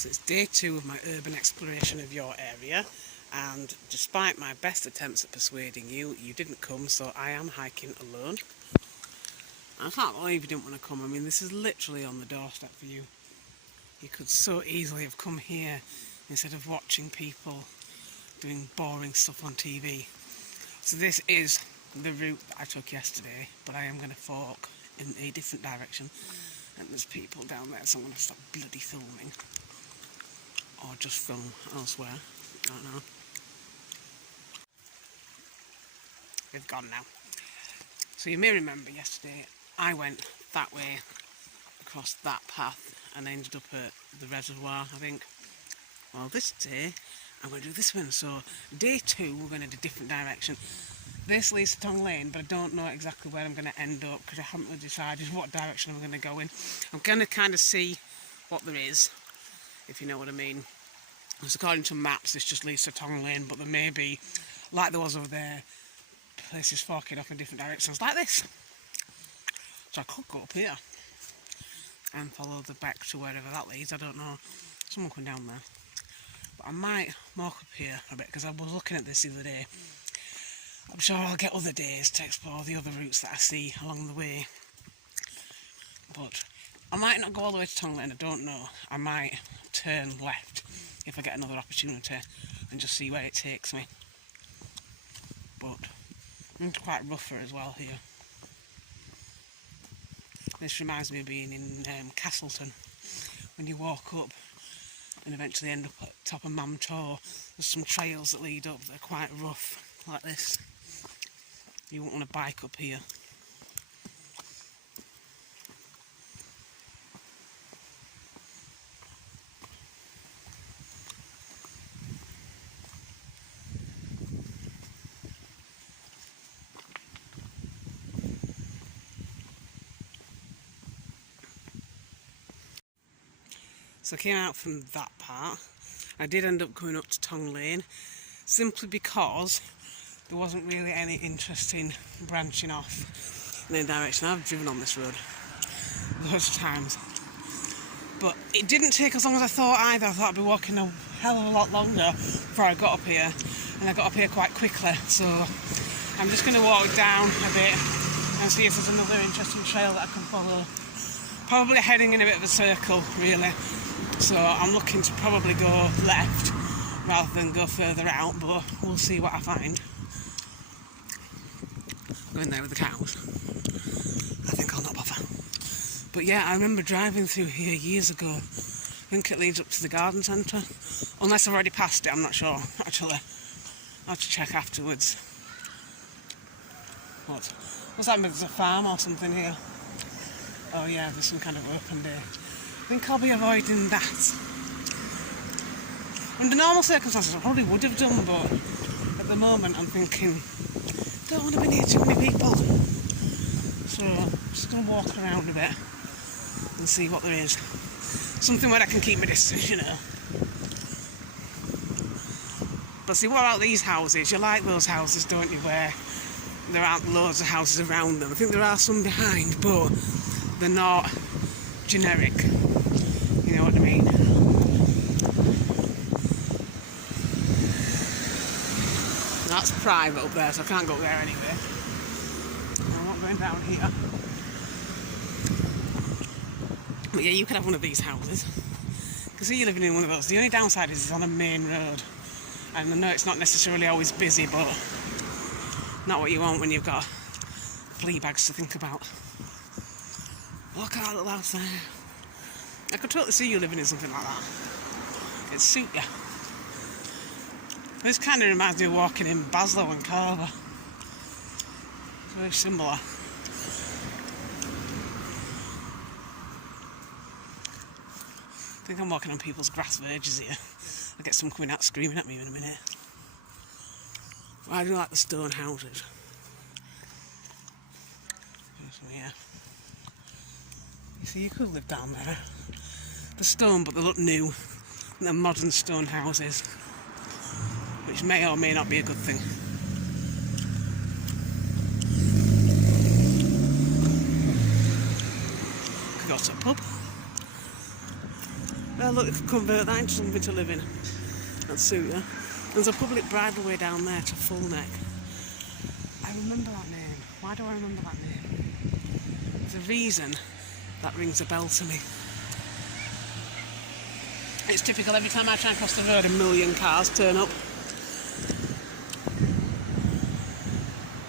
So it's day 2 of my urban exploration of your area, and despite my best attempts at persuading you, you didn't come, so I am hiking alone. I can't believe you didn't want to come. I mean, this is literally on the doorstep for you. You could so easily have come here instead of watching people doing boring stuff on TV. So this is the route that I took yesterday, but I am going to fork in a different direction, and there's people down there, so I'm going to stop bloody filming. Or just film elsewhere. I don't know. They've gone now. So you may remember yesterday I went that way across that path and ended up at the reservoir, I think. Well, this day I'm going to do this one. So day 2 we're going in a different direction. This leads to Tong Lane, but I don't know exactly where I'm going to end up because I haven't really decided what direction I'm going to go in. I'm going to kind of see what there is, if you know what I mean. Because according to maps this just leads to Tong Lane, but there may be, like there was over there, places forking off in different directions like this. So I could go up here and follow the back to wherever that leads. I don't know. Someone come down there. But I might walk up here a bit because I was looking at this the other day. I'm sure I'll get other days to explore the other routes that I see along the way. But I might not go all the way to Tong Lane, I don't know. I might turn left if I get another opportunity and just see where it takes me. But it's quite rougher as well here. This reminds me of being in Castleton. When you walk up and eventually end up at the top of Mam Tor, there's some trails that lead up that are quite rough, like this. You won't want to bike up here. So I came out from that part. I did end up going up to Tong Lane, simply because there wasn't really any interest in branching off in any direction. I've driven on this road loads of times, but it didn't take as long as I thought either. I thought I'd be walking a hell of a lot longer before I got up here, and I got up here quite quickly. So I'm just going to walk down a bit and see if there's another interesting trail that I can follow. Probably heading in a bit of a circle, really. So I'm looking to probably go left rather than go further out, but we'll see what I find. Go in there with the cows. I think I'll not bother. But yeah, I remember driving through here years ago. I think it leads up to the garden centre. Unless I've already passed it, I'm not sure, actually. I'll have to check afterwards. What's that? There's a farm or something here. Oh yeah, there's some kind of open day. I think I'll be avoiding that. Under normal circumstances I probably would have done, but at the moment I'm thinking, don't want to be near too many people. So I'm just going to walk around a bit and see what there is. Something where I can keep my distance, you know. But see, what about these houses? You like those houses, don't you, where there aren't loads of houses around them. I think there are some behind, but they're not generic. You know what I mean? That's private up there, so I can't go there anyway. I'm not going down here. But yeah, you could have one of these houses. Because see, you're living in one of those. The only downside is it's on a main road. And I know it's not necessarily always busy, but not what you want when you've got flea bags to think about. Look at that little house there. I could totally see you living in something like that. It'd suit you. This kind of reminds me of walking in Baslow and Carver. It's very similar. I think I'm walking on people's grass verges here. I'll get someone coming out screaming at me in a minute. I do like the stone houses. So yeah. You see, you could live down there. They're stone, but they look new. They're modern stone houses, which may or may not be a good thing. Could go to a pub. Well, look, you could convert that into something to live in. That'd suit you. There's a public bridleway down there to Full Neck. I remember that name. Why do I remember that name? There's a reason that rings a bell to me. It's typical, every time I try and cross the road, a million cars turn up.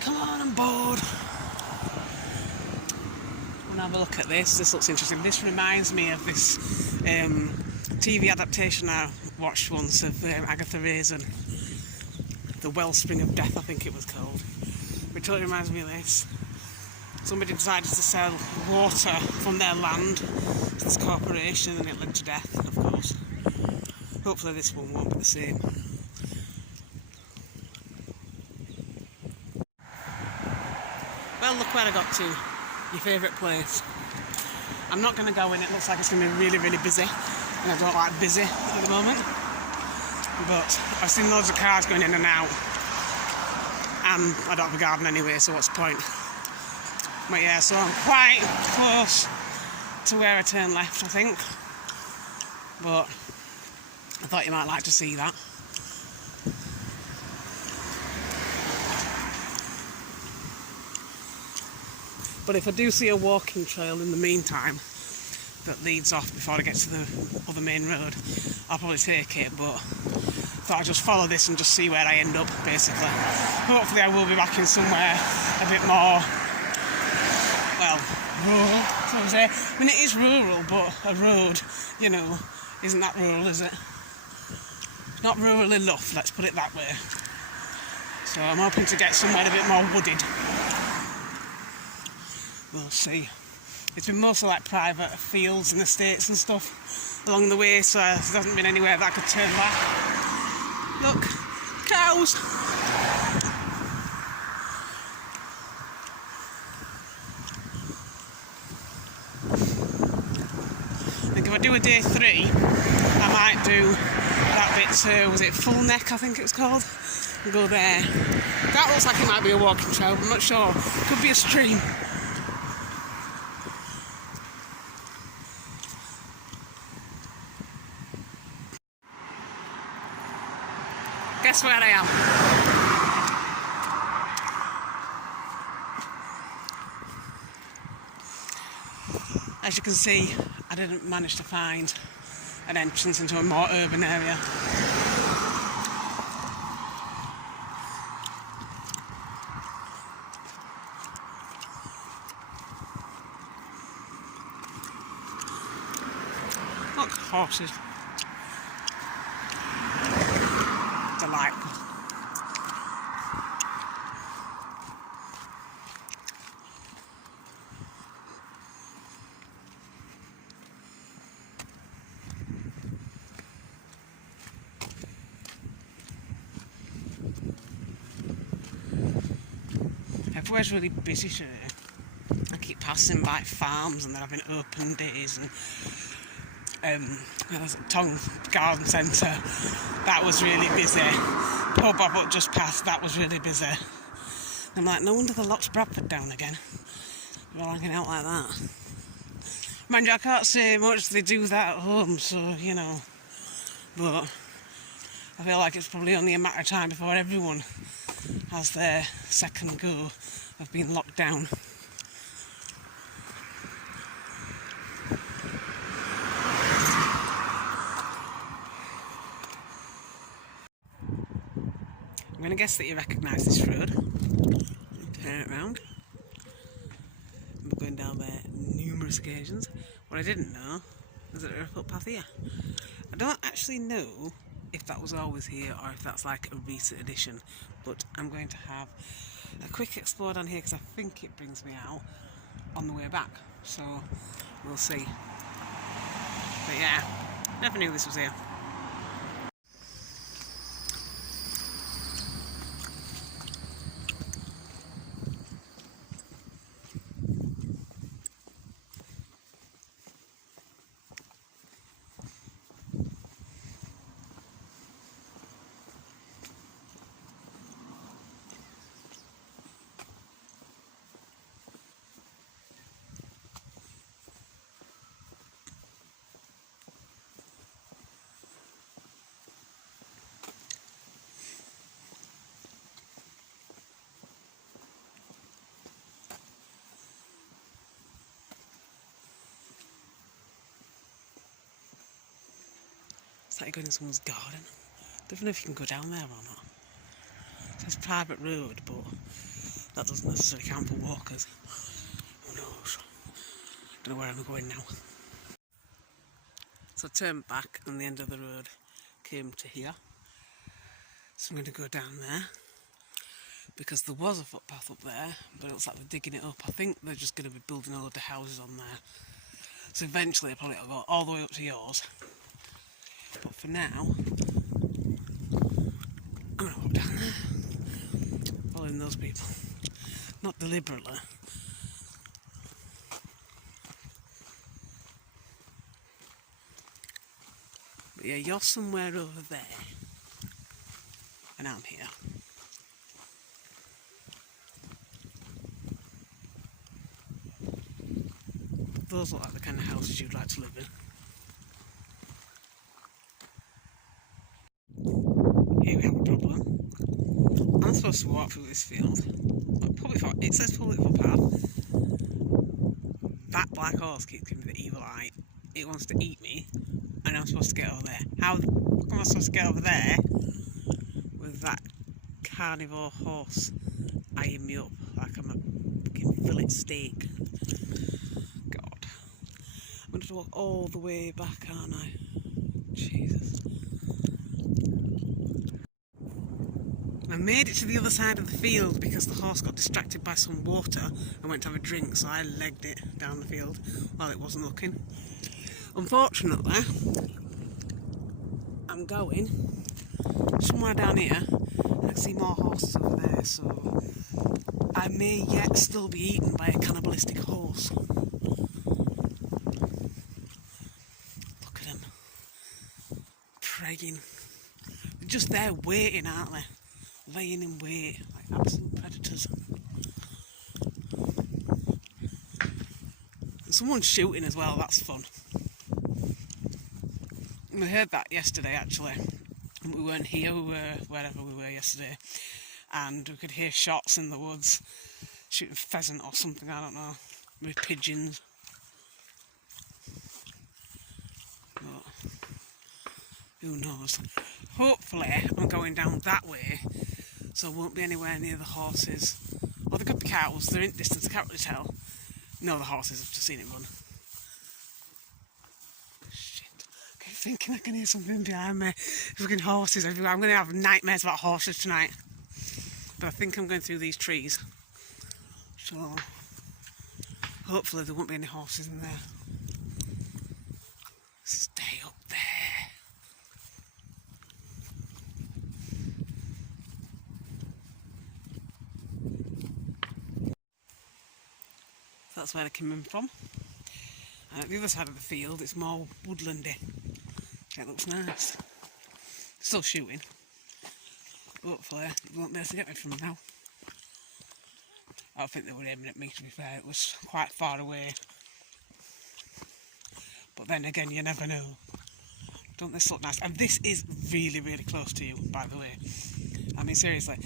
Come on, I'm bored. We'll have a look at this. This looks interesting. This reminds me of this TV adaptation I watched once of Agatha Raisin. The Wellspring of Death, I think it was called. Which totally reminds me of this. Somebody decided to sell water from their land to this corporation and it led to death, of course. Hopefully this one won't be the same. Well, look where I got to. Your favourite place. I'm not going to go in, it looks like it's going to be really, really busy. And I don't like busy at the moment. But I've seen loads of cars going in and out. And I don't have a garden anyway, so what's the point? But yeah, so I'm quite close to where I turned left, I think. But I thought you might like to see that. But if I do see a walking trail in the meantime that leads off before I get to the other main road, I'll probably take it, but I thought I'd just follow this and just see where I end up, basically. Hopefully I will be back in somewhere a bit more, well, rural, so I say. I mean, it is rural, but a road, you know, isn't that rural, is it? Not rural enough, let's put it that way. So I'm hoping to get somewhere a bit more wooded. We'll see. It's been mostly like private fields and estates and stuff along the way, so there hasn't been anywhere that I could turn back. Look, cows! I think if I do a day 3, I might do that bit to, was it Full Neck, I think it was called? And go there. That looks like it might be a walking trail, but I'm not sure. Could be a stream. Guess where I am? As you can see, I didn't manage to find an entrance into a more urban area. Look, horses. Delightful. Everywhere's really busy today. I keep passing by farms and they're having open days, and there's a Tong Garden Centre, that was really busy. Pub I just passed, that was really busy. I'm like, no wonder the lock's Bradford down again. They're all hanging out like that. Mind you, I can't say much, they do that at home, so, you know. But I feel like it's probably only a matter of time before everyone has their second go of being locked down. I'm going to guess that you recognise this road. Turn it round. I'm going down there numerous occasions. What I didn't know was that there was a footpath here. I don't actually know if that was always here or if that's like a recent addition, but I'm going to have a quick explore down here because I think it brings me out on the way back, so we'll see. But yeah, never knew this was here. It's like you're going in someone's garden. I don't know if you can go down there or not. It's a private road, but that doesn't necessarily count for walkers. Who knows? Don't know where I'm going now. So I turned back and the end of the road came to here. So I'm going to go down there because there was a footpath up there, but it looks like they're digging it up. I think they're just going to be building a load of houses on there. So eventually I'll probably go all the way up to yours. But for now, I'm going to walk down there, following those people. Not deliberately. But yeah, you're somewhere over there. And I'm here. Those look like the kind of houses you'd like to live in. Here we have a problem. I'm supposed to walk through this field. It says public footpath. That black horse keeps giving me the evil eye. It wants to eat me, and I'm supposed to get over there. How am I supposed to get over there with that carnivore horse eyeing me up like I'm a fucking fillet steak? God. I'm going to walk all the way back, aren't I? Jesus. I made it to the other side of the field because the horse got distracted by some water and went to have a drink, so I legged it down the field while it wasn't looking. Unfortunately, I'm going somewhere down here and I can see more horses over there, so I may yet still be eaten by a cannibalistic horse. Look at them. Praying. They're just there waiting, aren't they? Laying in wait like absolute predators. And someone's shooting as well, that's fun. We heard that yesterday actually. We weren't here, we were wherever we were yesterday. And we could hear shots in the woods, shooting pheasant or something, I don't know, with pigeons. But who knows? Hopefully I'm going down that way, so I won't be anywhere near the horses. Or there could be cows, they're in distance, I can't really tell. No, the horses, I've just seen it run. Shit. I keep thinking I can hear something behind me. Fucking horses everywhere. I'm going to have nightmares about horses tonight. But I think I'm going through these trees. So, hopefully there won't be any horses in there. Stay up there. That's where I came in from. And at the other side of the field it's more woodlandy. It looks nice. Still shooting. Hopefully they won't be able to get me from now. I don't think they were aiming at me, to be fair. It was quite far away. But then again, you never know. Don't this look nice? And this is really, really close to you, by the way. I mean, seriously,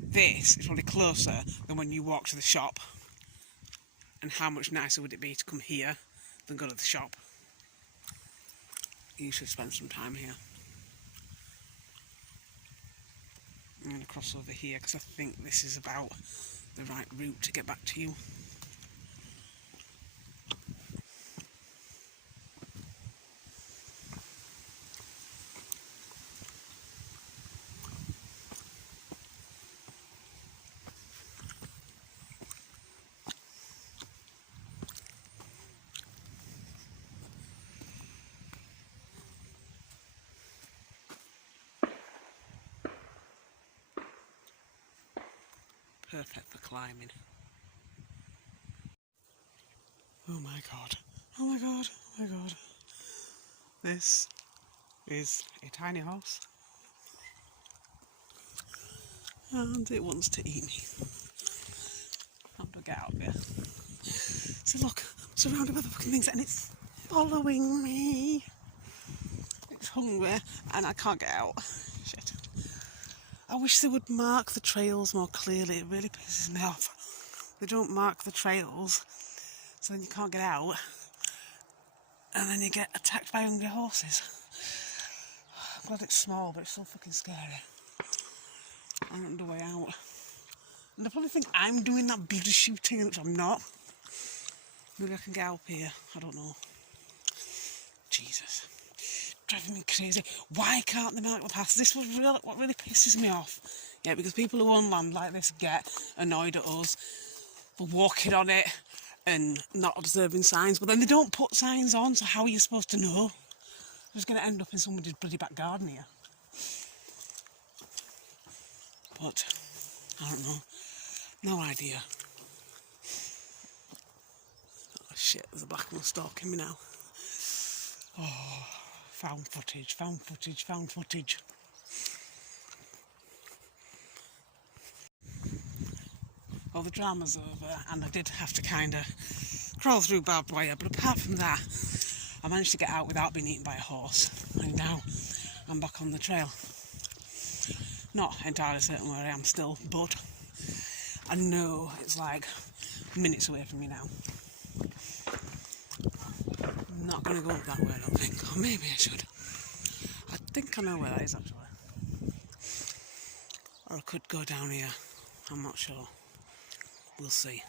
this is probably closer than when you walk to the shop. And how much nicer would it be to come here than go to the shop? You should spend some time here. I'm going to cross over here because I think this is about the right route to get back to you. Perfect for climbing. Oh my god. Oh my god. Oh my god. This is a tiny horse. And it wants to eat me. How do I get out of here? So look, I'm surrounded by the fucking things and it's following me. It's hungry and I can't get out. Shit. I wish they would mark the trails more clearly. It really pisses me off. They don't mark the trails, so then you can't get out, and then you get attacked by hungry horses. I'm glad it's small, but it's so fucking scary. I don't know the way out. And they probably think I'm doing that bloody shooting, which I'm not. Maybe I can get up here. I don't know. Jesus. Driving me crazy. Why can't they mark the paths? This was really, what really pisses me off. Yeah, because people who own land like this get annoyed at us for walking on it and not observing signs, but then they don't put signs on, so how are you supposed to know? I'm just going to end up in somebody's bloody back garden here. But, I don't know. No idea. Oh shit, there's a black one stalking me now. Oh, found footage, found footage, found footage. Well, the drama's over, and I did have to kind of crawl through barbed wire, but apart from that, I managed to get out without being eaten by a horse, and now I'm back on the trail. Not entirely certain where I am still, but I know it's like minutes away from me now. I'm not going to go up that way, I don't think, or maybe I should. I think I know where that is actually. Or I could go down here, I'm not sure. We'll see.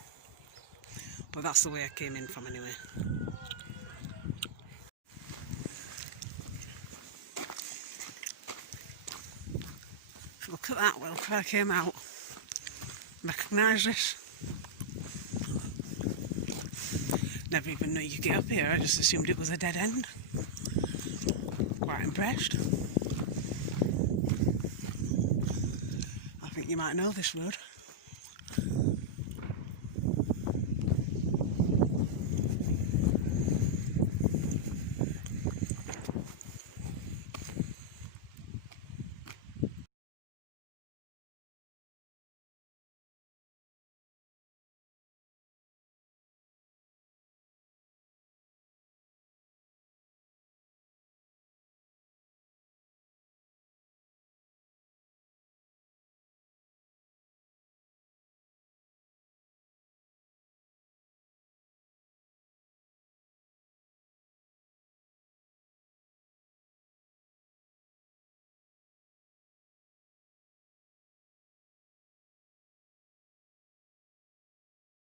But that's the way I came in from anyway. Look at that, well, where I came out. Recognise this? Never even knew you could get up here, I just assumed it was a dead end. Quite impressed. I think you might know this road.